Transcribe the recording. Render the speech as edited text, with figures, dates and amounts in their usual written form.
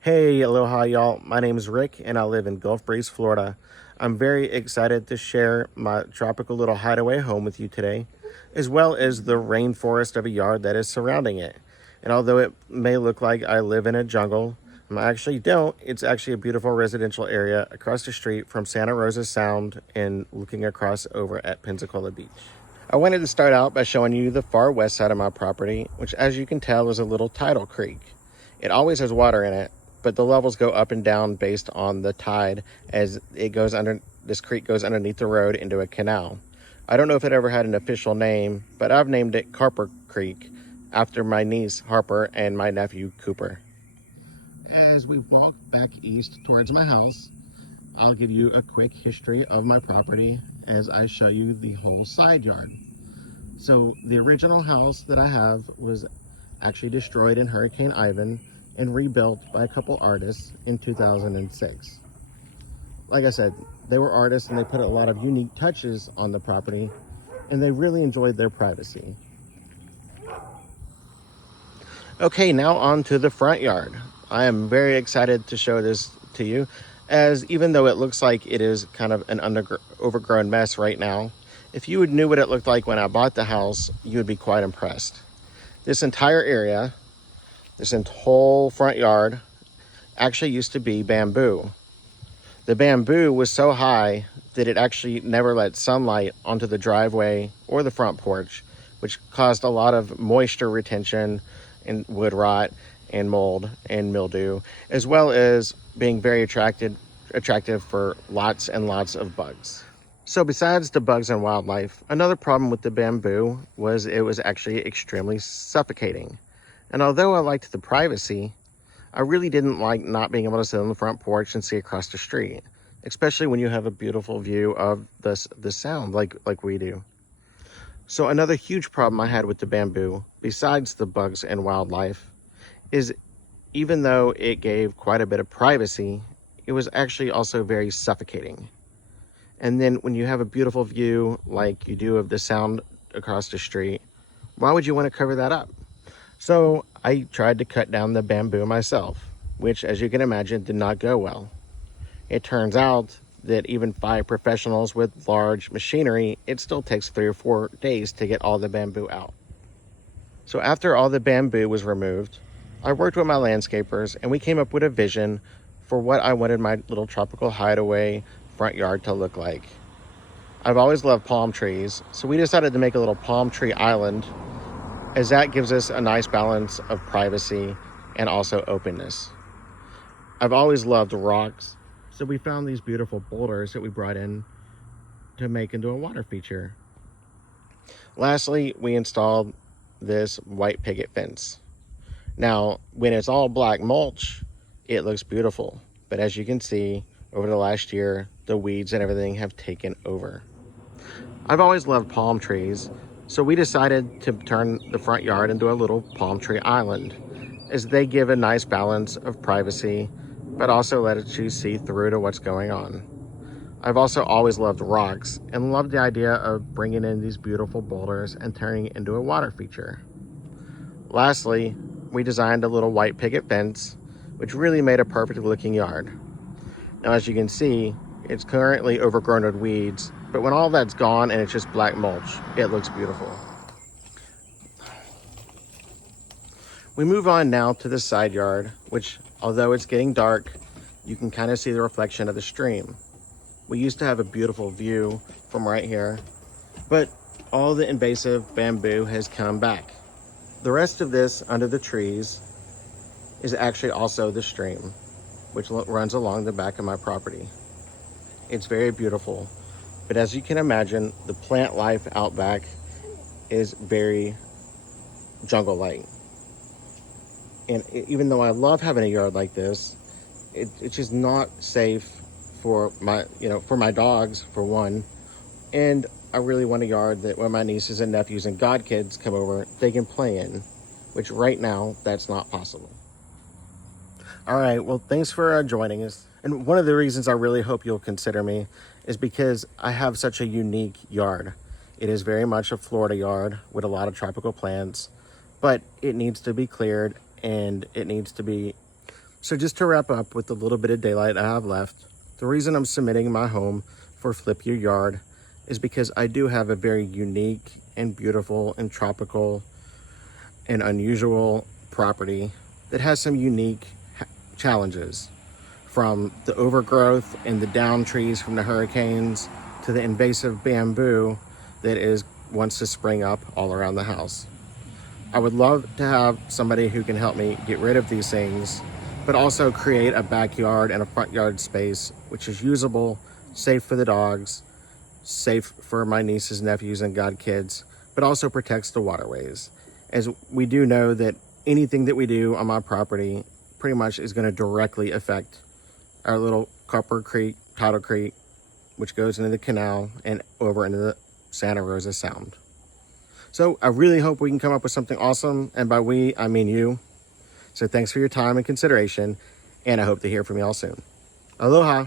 Hey, aloha, y'all. My name is Rick, and I live in Gulf Breeze, Florida. I'm very excited to share my tropical little hideaway home with you today, as well as the rainforest of a yard that is surrounding it. And although it may look like I live in a jungle, I actually don't. It's actually a beautiful residential area across the street from Santa Rosa Sound and looking across over at Pensacola Beach. I wanted to start out by showing you the far west side of my property, which, as you can tell, is a little tidal creek. It always has water in it, but the levels go up and down based on the tide as it goes under. This creek goes underneath the road into a canal. I don't know if it ever had an official name, but I've named it Carper Creek after my niece Harper and my nephew Cooper. As we walk back east towards my house, I'll give you a quick history of my property as I show you the whole side yard. So the original house that I have was actually destroyed in Hurricane Ivan and rebuilt by a couple artists in 2006. Like I said, they were artists and they put a lot of unique touches on the property, and they really enjoyed their privacy. Okay, now on to the front yard. I am very excited to show this to you, as even though it looks like it is kind of an overgrown mess right now, if you knew what it looked like when I bought the house, you would be quite impressed. This entire area, this whole front yard, actually used to be bamboo. The bamboo was so high that it actually never let sunlight onto the driveway or the front porch, which caused a lot of moisture retention and wood rot and mold and mildew, as well as being very attractive for lots and lots of bugs. So besides the bugs and wildlife, another problem with the bamboo was it was actually extremely suffocating. And although I liked the privacy, I really didn't like not being able to sit on the front porch and see across the street, especially when you have a beautiful view of the sound like we do. So another huge problem I had with the bamboo, besides the bugs and wildlife, is even though it gave quite a bit of privacy, it was actually also very suffocating. And then when you have a beautiful view like you do of the sound across the street, why would you want to cover that up? So I tried to cut down the bamboo myself, which, as you can imagine, did not go well. It turns out that even 5 professionals with large machinery, it still takes 3 or 4 days to get all the bamboo out. So after all the bamboo was removed, I worked with my landscapers and we came up with a vision for what I wanted my little tropical hideaway front yard to look like. I've always loved palm trees, so we decided to make a little palm tree island, as that gives us a nice balance of privacy and also openness. I've always loved rocks, so we found these beautiful boulders that we brought in to make into a water feature. Lastly, we installed this white picket fence. Now, when it's all black mulch, it looks beautiful, but as you can see, over the last year, the weeds and everything have taken over. I've always loved palm trees, so we decided to turn the front yard into a little palm tree island, as they give a nice balance of privacy, but also let you see through to what's going on. I've also always loved rocks and loved the idea of bringing in these beautiful boulders and turning it into a water feature. Lastly, we designed a little white picket fence, which really made a perfect looking yard. Now, as you can see, it's currently overgrown with weeds, but when all that's gone and it's just black mulch, it looks beautiful. We move on now to the side yard, which, although it's getting dark, you can kind of see the reflection of the stream. We used to have a beautiful view from right here, but all the invasive bamboo has come back. The rest of this under the trees is actually also the stream, which runs along the back of my property. It's very beautiful, but as you can imagine, the plant life out back is very jungle-like. And even though I love having a yard like this, it's just not safe for my dogs, for one. And I really want a yard that when my nieces and nephews and godkids come over, they can play in, which right now, that's not possible. All right, well, thanks for joining us. And one of the reasons I really hope you'll consider me is because I have such a unique yard. It is very much a Florida yard with a lot of tropical plants, but it needs to be cleared and it needs to be So just to wrap up with the little bit of daylight I have left, the reason I'm submitting my home for Flip Your Yard is because I do have a very unique and beautiful and tropical and unusual property that has some unique challenges, from the overgrowth and the down trees from the hurricanes to the invasive bamboo that wants to spring up all around the house. I would love to have somebody who can help me get rid of these things, but also create a backyard and a front yard space which is usable, safe for the dogs, safe for my nieces, nephews, and godkids, but also protects the waterways. As we do know that anything that we do on my property pretty much is going to directly affect our little Copper Creek, Tidal Creek, which goes into the canal and over into the Santa Rosa Sound. So I really hope we can come up with something awesome, and by we, I mean you. So thanks for your time and consideration, and I hope to hear from y'all soon. Aloha.